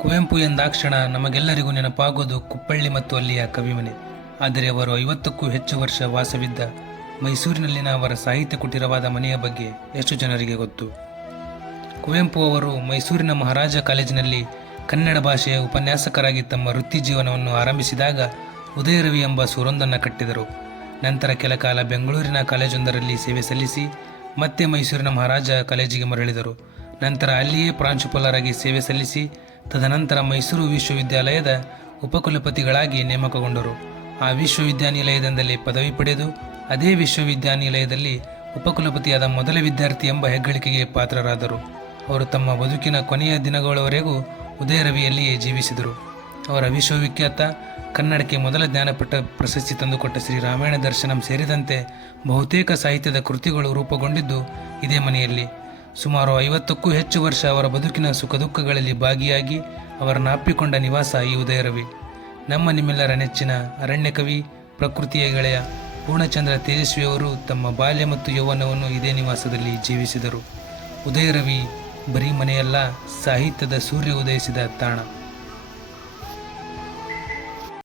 ಕುವೆಂಪು ಎಂದಾಕ್ಷಣ ನಮಗೆಲ್ಲರಿಗೂ ನೆನಪಾಗೋದು ಕುಪ್ಪಳ್ಳಿ ಮತ್ತು ಅಲ್ಲಿಯ ಕವಿಮನೆ. ಆದರೆ ಅವರು 50ಕ್ಕೂ ಹೆಚ್ಚು ವರ್ಷ ವಾಸವಿದ್ದ ಮೈಸೂರಿನಲ್ಲಿನ ಅವರ ಸಾಹಿತ್ಯ ಕುಟೀರವಾದ ಮನೆಯ ಬಗ್ಗೆ ಎಷ್ಟು ಜನರಿಗೆ ಗೊತ್ತು? ಕುವೆಂಪು ಅವರು ಮೈಸೂರಿನ ಮಹಾರಾಜ ಕಾಲೇಜಿನಲ್ಲಿ ಕನ್ನಡ ಭಾಷೆಯ ಉಪನ್ಯಾಸಕರಾಗಿ ತಮ್ಮ ವೃತ್ತಿ ಜೀವನವನ್ನು ಆರಂಭಿಸಿದಾಗ ಉದಯರವಿ ಎಂಬ ಸೂರೊಂದನ್ನು ಕಟ್ಟಿದರು. ನಂತರ ಕೆಲ ಕಾಲ ಬೆಂಗಳೂರಿನ ಕಾಲೇಜೊಂದರಲ್ಲಿ ಸೇವೆ ಸಲ್ಲಿಸಿ ಮತ್ತೆ ಮೈಸೂರಿನ ಮಹಾರಾಜ ಕಾಲೇಜಿಗೆ ಮರಳಿದರು. ನಂತರ ಅಲ್ಲಿಯೇ ಪ್ರಾಂಶುಪಾಲರಾಗಿ ಸೇವೆ ಸಲ್ಲಿಸಿ ತದನಂತರ ಮೈಸೂರು ವಿಶ್ವವಿದ್ಯಾಲಯದ ಉಪಕುಲಪತಿಗಳಾಗಿ ನೇಮಕಗೊಂಡರು. ಆ ವಿಶ್ವವಿದ್ಯಾನಿಲಯದಿಂದಲೇ ಪದವಿ ಪಡೆದು ಅದೇ ವಿಶ್ವವಿದ್ಯಾನಿಲಯದಲ್ಲಿ ಉಪಕುಲಪತಿಯಾದ ಮೊದಲ ವಿದ್ಯಾರ್ಥಿ ಎಂಬ ಹೆಗ್ಗಳಿಕೆಗೆ ಪಾತ್ರರಾದರು. ಅವರು ತಮ್ಮ ಬದುಕಿನ ಕೊನೆಯ ದಿನಗಳವರೆಗೂ ಉದಯರವಿಯಲ್ಲಿಯೇ ಜೀವಿಸಿದರು. ಅವರ ವಿಶ್ವವಿಖ್ಯಾತ ಕನ್ನಡಕ್ಕೆ ಮೊದಲ ಜ್ಞಾನಪೀಠ ಪ್ರಶಸ್ತಿ ತಂದುಕೊಟ್ಟ ಶ್ರೀ ರಾಮಾಯಣ ದರ್ಶನಂ ಸೇರಿದಂತೆ ಬಹುತೇಕ ಸಾಹಿತ್ಯದ ಕೃತಿಗಳು ರೂಪುಗೊಂಡಿದ್ದು ಇದೇ ಮನೆಯಲ್ಲಿ. ಸುಮಾರು 50ಕ್ಕೂ ಹೆಚ್ಚು ವರ್ಷ ಅವರ ಬದುಕಿನ ಸುಖ ದುಃಖಗಳಲ್ಲಿ ಭಾಗಿಯಾಗಿ ಅವರನ್ನು ಅಪ್ಪಿಕೊಂಡ ನಿವಾಸ ಈ ಉದಯರವಿ. ನಮ್ಮ ನಿಮ್ಮೆಲ್ಲರ ನೆಚ್ಚಿನ ಅರಣ್ಯ ಕವಿ, ಪ್ರಕೃತಿಯ ಗೆಳೆಯ ಪೂರ್ಣಚಂದ್ರ ತೇಜಸ್ವಿಯವರು ತಮ್ಮ ಬಾಲ್ಯ ಮತ್ತು ಯೌವನವನ್ನು ಇದೇ ನಿವಾಸದಲ್ಲಿ ಜೀವಿಸಿದರು. ಉದಯರವಿ ಬರೀ ಮನೆಯಲ್ಲ, ಸಾಹಿತ್ಯದ ಸೂರ್ಯ ಉದಯಿಸಿದ ತಾಣ.